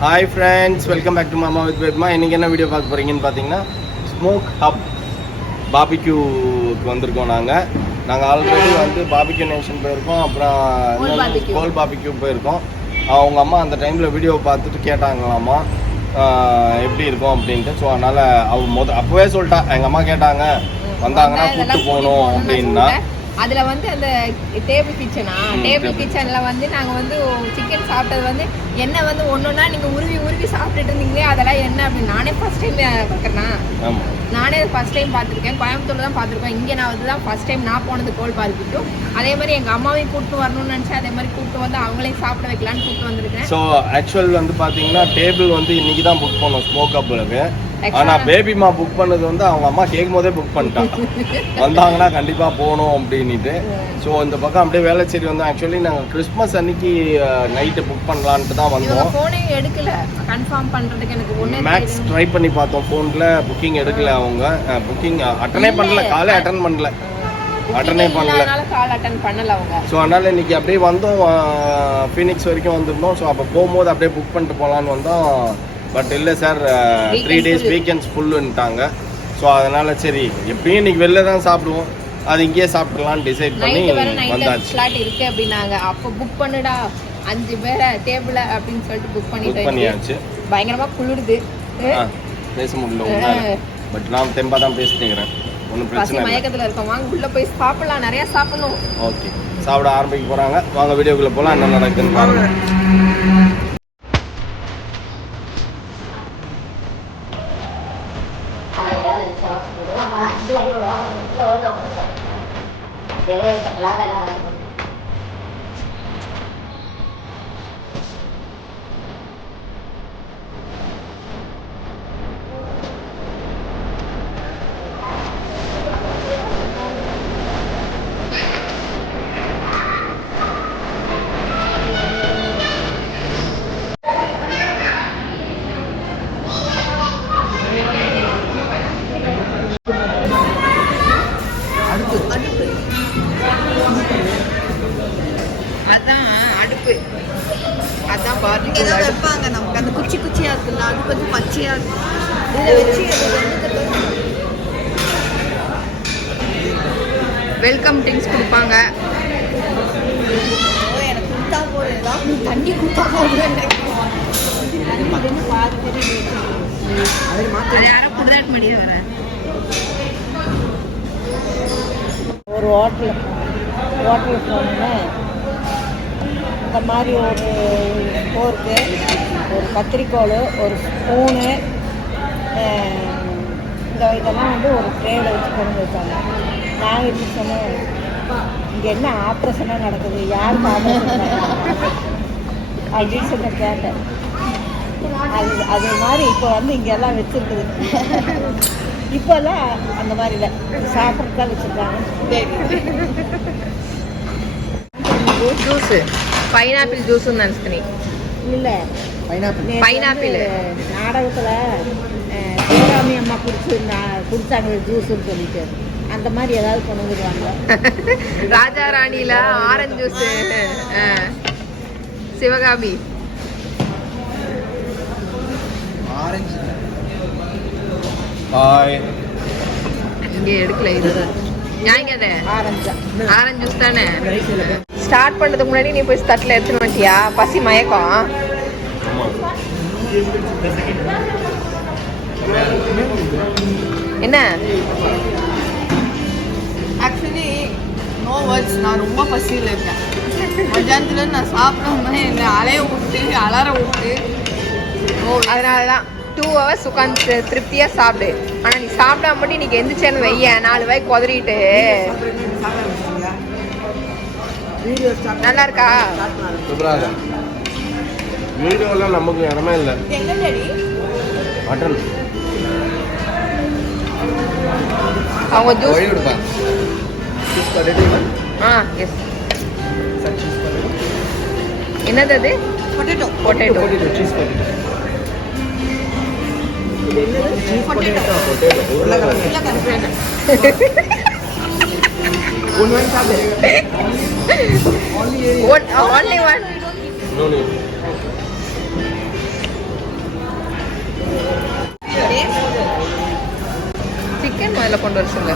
Hi friends, welcome back to மாமா with பெட்மா. இன்றைக்கி என்ன வீடியோ பார்க்க போகிறீங்கன்னு பார்த்தீங்கன்னா, ஸ்மோக் ஹப் பாபிக்யூக்கு வந்திருக்கோம். நாங்கள் ஆல்ரெடி வந்து பாபிக்யூ நேஷன் போயிருக்கோம், அப்புறம் கோல் பாபிக்யூ போயிருக்கோம். அவங்க அம்மா அந்த டைமில் வீடியோ பார்த்துட்டு கேட்டாங்களாம்மா எப்படி இருக்கும் அப்படின்ட்டு. ஸோ அதனால் அவள் அப்போவே சொல்லிட்டா, எங்கள் அம்மா கேட்டாங்க வந்தாங்கன்னா கூப்பிட்டு போகணும் அப்படின்னா. அதில் வந்து அந்த டேபிள் கிச்சனில் வந்து நாங்கள் வந்து சிக்கன் சாப்பிட்டது வந்து என்ன வந்து ஒன்றுன்னா நீங்கள் உருவி சாப்பிட்டுட்டு இருந்தீங்களே, அதெல்லாம் என்ன அப்படின்னு நானே ஃபஸ்ட் டைம் பார்க்குறேன்னா. நானே ஃபஸ்ட் டைம் பார்த்துருக்கேன், கோயம்புத்தூர் தான் பார்த்துருக்கேன். இங்கே நான் வந்து தான் ஃபஸ்ட் டைம் நான் போனது கோல் பார்பிக்யூ. அதே மாதிரி எங்கள் அம்மாவையும் கூப்பிட்டு வரணும்னு நினச்சேன், அதே மாதிரி கூப்பிட்டு வந்து அவங்களையும் சாப்பிட வைக்கலான்னு கூப்பிட்டு வந்துருக்கேன். ஸோ ஆக்சுவல் வந்து பார்த்தீங்கன்னா டேபிள் வந்து இன்றைக்கி தான் புக் பண்ணோம் ஸ்மோக் ஹப்புக்கு. ஆனால் பேபிமா புக் பண்ணது வந்து அவங்க அம்மா கேட்கும் போதே புக் பண்ணிட்டான், வந்தாங்கன்னா கண்டிப்பாக போகணும் அப்படின்ட்டு. ஸோ இந்த பக்கம் அப்படியே வேளச்சேரி வந்தோம். ஆக்சுவலி நாங்கள் கிறிஸ்மஸ் அன்னைக்கு நைட்டு புக் பண்ணலான்ட்டு தான் வந்தோம். ஃபோனே எடுக்கல, கன்ஃபார்ம் பண்ணுறதுக்கு எனக்கு ஒன்று மேக்ஸ் ட்ரை பண்ணி பார்த்தோம், ஃபோனில் புக்கிங் எடுக்கல. அவங்க புக்கிங் அட்டனே பண்ணல, காலே அட்டன் பண்ணல, கால் அட்டன் பண்ணல அவங்க. ஸோ அதனால் இன்னைக்கு அப்படியே வந்தோம், ஃபீனிக்ஸ் வரைக்கும் வந்திருந்தோம். ஸோ அப்போ போகும்போது அப்படியே புக் பண்ணிட்டு போகலான்னு வந்தோம். பட் இல்லை சார், 3 days வீக்கெண்ட்ஸ் ஃபுல்லுன்ட்டாங்க. ஸோ அதனால் சரி எப்படியும் இன்னைக்கு வெளில தான் சாப்பிடுவோம், அது இங்கேயே சாப்பிடலான்னு டிசைட் பண்ணி வந்தாச்சு. ஃப்ளாட் இருக்கு அப்படின்னாங்க, அப்போ புக் பண்ணுடா 5 பேரை டேபிள அப்படின்னு சொல்லிட்டு புக் பண்ணியாச்சு. பயங்கரமாக குளிருது, பேச முடியல. பட் நான் தெம்பா தான் பேசிட்டுக்கிறேன், ஒன்றும் பிரச்சனை இல்லை. மயக்கத்தில் இருக்கோம், வாங்க உள்ளே போய் சாப்பிடலாம், நிறையா சாப்பிடணும். ஓகே, சாப்பிட ஆரம்பிக்க போகிறாங்க, வாங்க வீடியோக்குள்ளே போகலாம், என்ன நடக்குதுன்னு பாருங்க. அதான் பார்பிக்யூ வைப்பாங்க நமக்கு. அந்த குச்சியா இருக்குல்ல, அது கொஞ்சம் பச்சையா இருக்கும். இதில் வச்சு வெல்கம் ட்ரிங்க்ஸ் கொடுப்பாங்க. எனக்கு கொடுத்தா போதும், தண்ணி கொடுத்தா போதும். யாரோ புதுராட் மடியா வர ஒரு ஹோட்டல் போனோன்னா இந்த மாதிரி ஒரு ஃபோர்க்கு, ஒரு கத்திரிக்கோல், ஒரு ஸ்பூனு, இதெல்லாம் வந்து ஒரு ட்ரேயில் வச்சு கொண்டு வைப்பாங்க. நான் எப்படி சொன்னேன், இங்கே என்ன ஆப்ரேஷனாக நடக்குது, யாருக்கு ஆப்ரேஷன் அப்படின்னு சொல்லி கேட்டேன். அது மாதிரி இப்போ வந்து இங்கெல்லாம் வச்சுருக்குது. இப்போல்லாம் அந்த மாதிரி இல்லை, சாப்பிட்றதுதான் வச்சுருக்காங்க. ஜூஸு பைனாப்பிள் ஜூஸுன்னு நினச்சினேன். இல்லை, பைனாப்பிள் நாடகத்தில் சிவகாமி அம்மா குடிச்சாங்க ஜூஸுன்னு சொல்லிட்டு, அந்த மாதிரி ஏதாவது கொண்டு வந்துடுவாங்க. ராஜா ராணியில் ஆரஞ்சு ஜூஸு, சிவகாமி இங்கே எடுக்கல. இதுதான் அது ஆரஞ்சு ஜூஸ் தானே. ஸ்டார்ட் பண்ணுறதுக்கு முன்னாடி நீ போய் தட்டில் எடுத்துன்னு வந்துட்டியா? பசி மயக்கம். என்ன ஆக்சுவலி நோ வேர்ட்ஸ், நான் ரொம்ப பசியில் இருக்கேன். மத்தியானத்தில் நான் சாப்பிடாம இல்லை, அலைய விட்டு அலற விட்டு. அதனால தான் 2 hours உட்காந்து திருப்தியாக சாப்பிடு. ஆனால் நீ சாப்பிடாம மட்டும் இன்னைக்கு எந்திரிச்சேன்னு வைய 4 வாய் குதறிட்டு. நல்லா இருக்கா? வீடியோலாம் நமக்கு இடமே இல்லை. மட்டன் அவங்க ஜூஸ் எஸ். என்னது அது? Potato. Only one. No need. கொண்டு வர சொல்லு.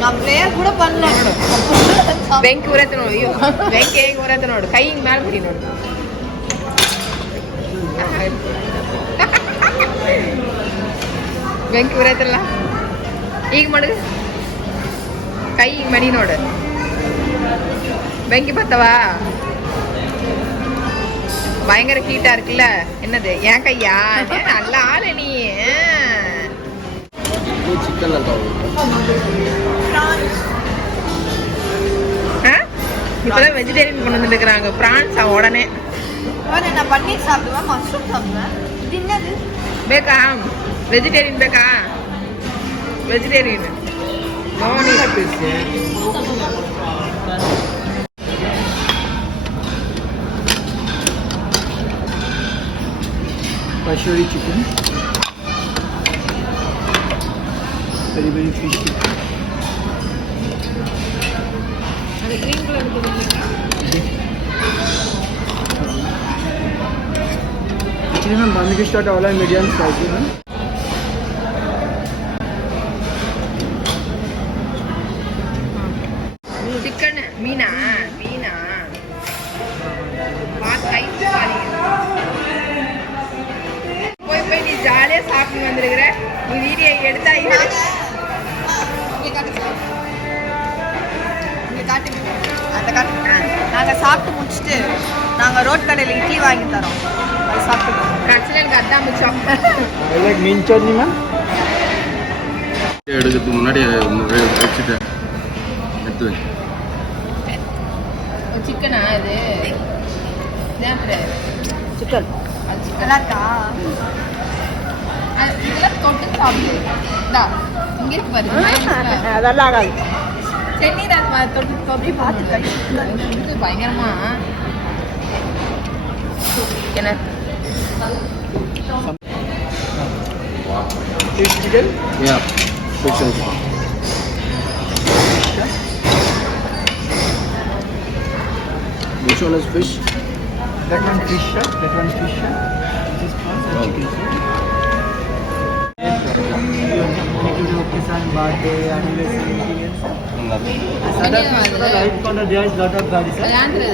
நான் ப்ரேயர் கூட பண்ணல. ಬೆಂಕಿ ಉರತ್ತೆ ನೋಡು. ಅಯ್ಯೋ ಬೆಂಕಿ ಹೇಗೆ ಉರತ್ತೆ ನೋಡು. ಕೈ ಹಿಂಗೆ ಮೇಲೆ ಬಿಡಿ ನೋಡು. ಬೆಂಕಿ ಉರತ್ತಲ್ಲ ಈಗ ಮಾಡು. ಕೈ ಹಿಂಗೆ ಮಡಿ ನೋಡು. ಬೆಂಕி பத்தவா? பயங்கர ஹீட்டா இருக்குல்ல. என்னது ஏன் கையா? நல்ல ஆளு நீ. சிக்கன் இப்பதான் வெஜிடேரியன் கொண்டு வந்துருக்குறாங்க. பிரான்ஸா உடனே நான் பன்னீர் சாப்பிடுவேன், மஷ்ரூம் சாப்பிடுவேன். இது என்னது? ಬೇಕಾ? ವೆಜಿಟೇರಿಯನ್ ಬೇಕಾ? ವೆಜಿಟೇರಿಯನ್ ನೋಡಿ. Pashori chicken, very very fish. அது கிரீன் கலர் இருக்குதுங்களா? Actually, ma'am, barbecue start all are medium size, ma'am. Chicken Meena? Meena போய் போய் நீ ஜாலியா சாப்பிட்டு வந்திருக்கிற. நீ வீடியோ எடுத்தா நாங்க சாப்பிட்டு முடிச்சுட்டு நாங்க ரோட் கடையில இட்லி வாங்கி தரோம். அது சாப்பிட்டு கடைசியில் எனக்கு அதான் மிச்சம். I like mean chutney, ma'am. எடுக்கிறதுக்கு முன்னாடி வச்சுட்டு எடுத்து வை. சிக்கனா இது? சிக்கன் அது சிக்கன். நல்லா இருக்கா? இதெல்லாம் தொட்டு சாப்பிடு. இந்தா இங்க இருக்கு பாருங்க. அதெல்லாம் ஆகாது. சென்னி தான் தொட்டு தொட்டு பார்த்து பயங்கரமா என்ன Fish chicken. Yeah, fish and chicken. Which one is fish? That one fish, sir. That one fish, sir. This is prawns and chicken, sir. Occasion, birthday, anniversary, anything else, sir. Other fish, sir, right corner there is lot of garlic, sir.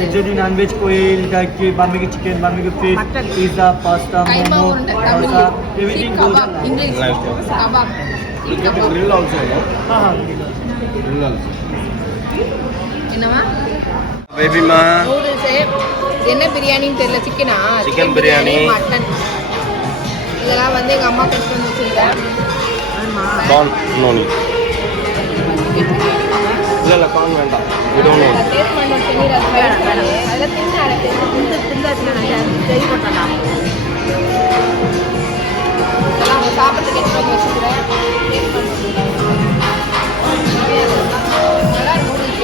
Usually non-veg koil, turkey, barbecue chicken, barbecue fish, pizza, pasta, keema momo, உருண்டை dosa, everything goes kebab on. English Nice. Kebab You get the grill also, no? Grill also. என்னவா? Baby ma. Noodles. என்ன பிரியாணின்னு தெரியல. சிக்கனா? Chicken biryani. Mutton. இதெல்லாம் வந்து எங்க அம்மா கட் பண்ணி வச்சிருக்கேன். Corn, no need. இல்ல corn வேண்டாம். We don't know. டேஸ்ட் பண்ண தெரியல. அதெல்லாம் தின்னால இதெல்லாம் அவங்க சாப்பிட்றதுக்கு எடுத்து வந்து வச்சுக்கிறேன். டேஸ்ட் பண்ண நல்லா noodles.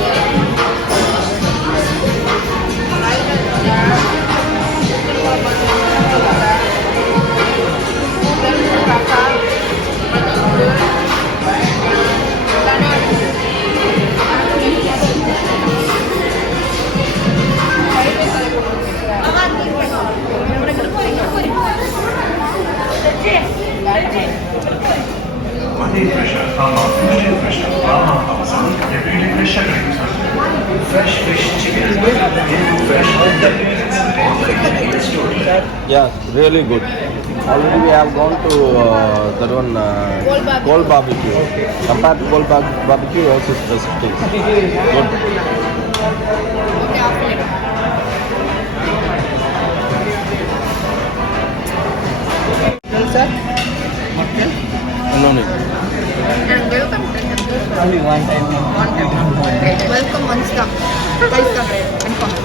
Yeah, really good. Already we have gone to that one cold barbecue. Compared to cold barbecue, yours is best taste. Good. Okay off பண்ணிடு. Sir, mutton. No need. எனக்கு welcome Only one time. Welcome once தான். Rice தான் confirm.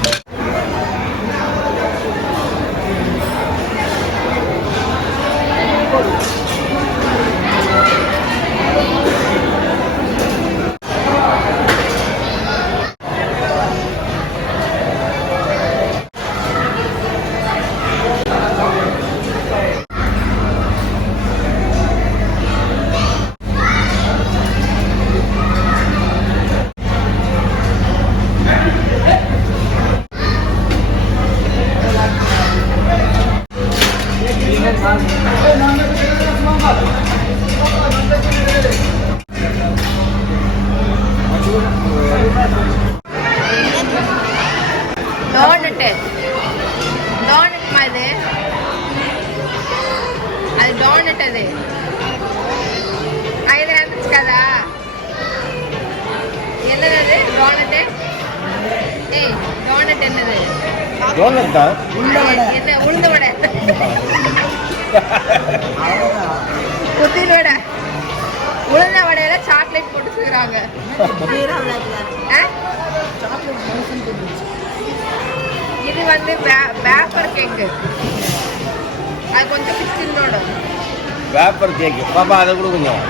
ஏய் donut என்னது donut தான். என்ன உளுந்த வடை குத்திர வடை உளுந்த வடையில சாக்லேட் போட்டு செய்றாங்க இது வந்து வேப்பர் கேக் அது கொஞ்சம் பிஸ்கட்டோட வேப்பர் கேக் பாப்பா அதை கூட கொஞ்சம்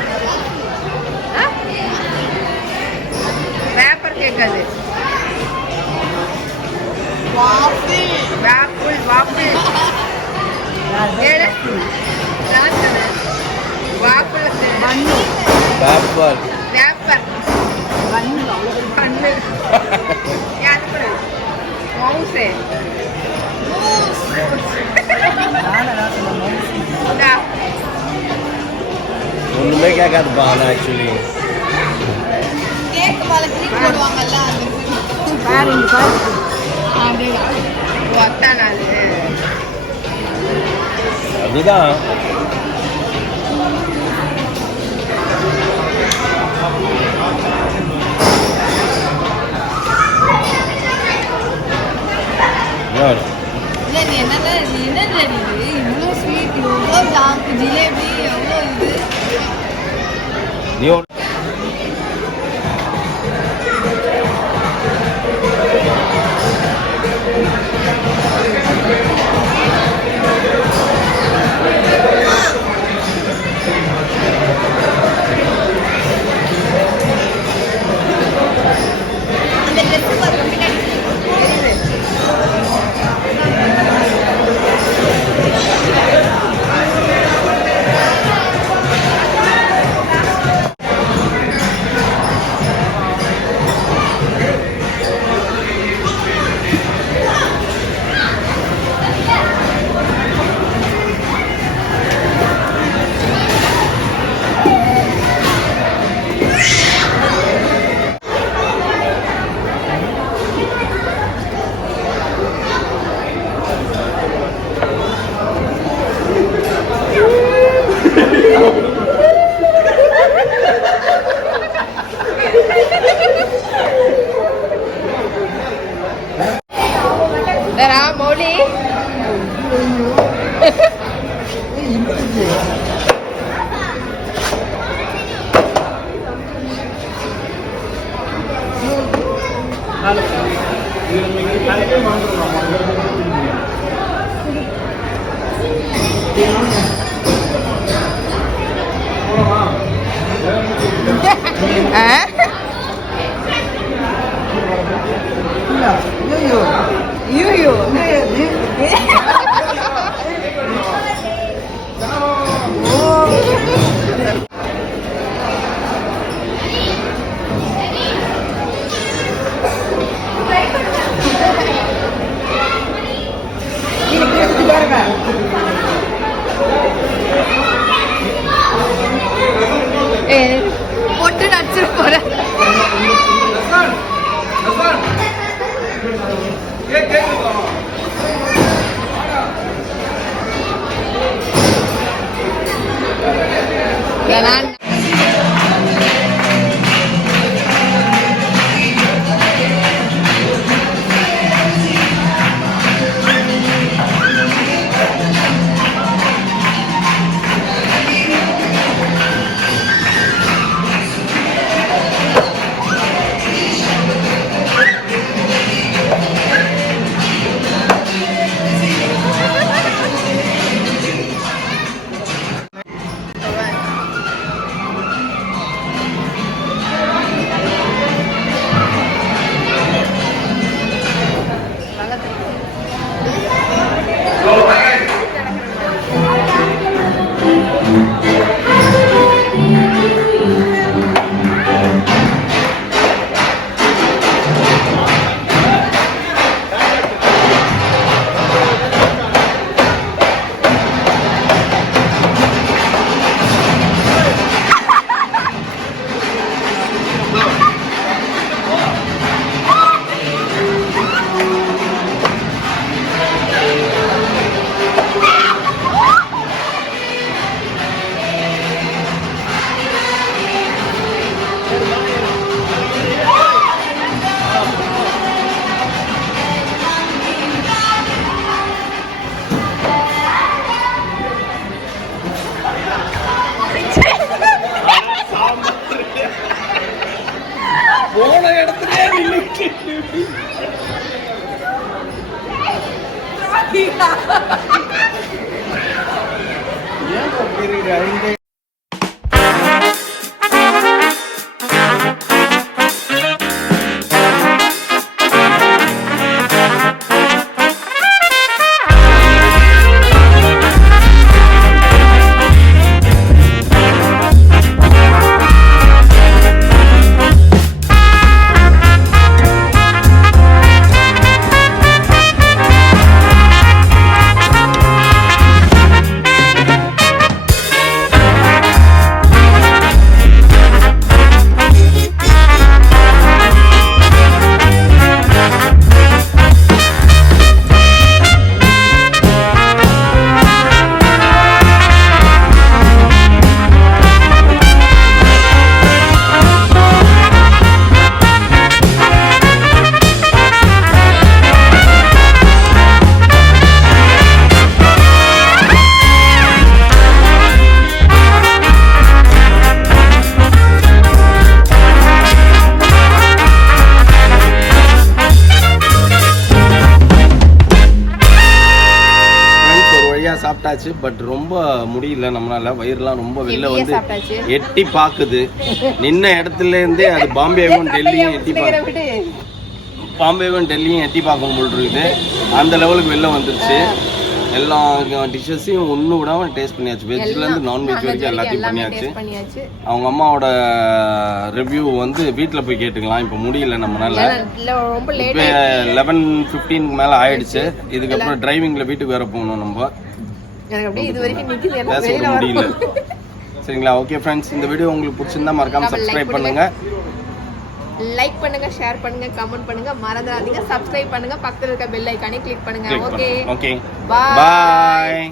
வேப்பர் கேக் அது waffle waffle waffle vapour vapour பண்ணு யாரு கூட மவுசு ஒண்ணுமே கேட்காதுப்பா ஆனால் ஆக்சுவலி கேக் மேல க்ரீம் போடுவாங்கல்ல அதான் அது அதுதான் இல்ல நீ என்னது இது இவ்வளோ ஸ்வீட் இவ்வளோ டார்க் ஜிலேபி எவ்வளோ இது நீ அந்த ட்ரெஸ் பாருங்க பின்னாடி மௌலி ஐயோ பொட்டு நடிச்சிட்டு போறேன் நான் ஏன் அப்படி சாப்பிட்டாச்சு. பட் ரொம்ப முடியல நம்மளால, வயிறுலாம் ரொம்ப வெளில வந்து எட்டி பாக்குது. நின்ன இடத்துல இருந்தே அது பாம்பேவும் டெல்லியும் எட்டி பார்க்கும் போல் இருக்குது. அந்த லெவலுக்கு வெளில வந்துருச்சு. எல்லா டிஷ்ஷஸையும் ஒன்று விடாம டேஸ்ட் பண்ணியாச்சு. வெஜ்லேருந்து நான்வெஜ் வரைக்கும் எல்லாத்தையும் பண்ணியாச்சு. அவங்க அம்மாவோட ரிவ்யூ வந்து வீட்டில் போய் கேட்டுக்கலாம். இப்போ முடியல நம்மளால. இப்போ 11:15 மேலே ஆயிடுச்சு. இதுக்கப்புறம் டிரைவிங்கில் வீட்டுக்கு வேற போகணும். நம்ம பேச முடியல. சரிங்களா? ஓகே ஃப்ரெண்ட்ஸ், இந்த வீடியோ உங்களுக்கு பிடிச்சிருந்தா மறக்காம சப்ஸ்கிரைப் பண்ணுங்க, லைக் பண்ணுங்க, ஷேர் பண்ணுங்க, கமெண்ட் பண்ணுங்க. மறந்துடாதீங்க சப்ஸ்கிரைப் பண்ணுங்க, பக்கத்துல இருக்க பெல் ஐகானை கிளிக் பண்ணுங்க. Okay bye.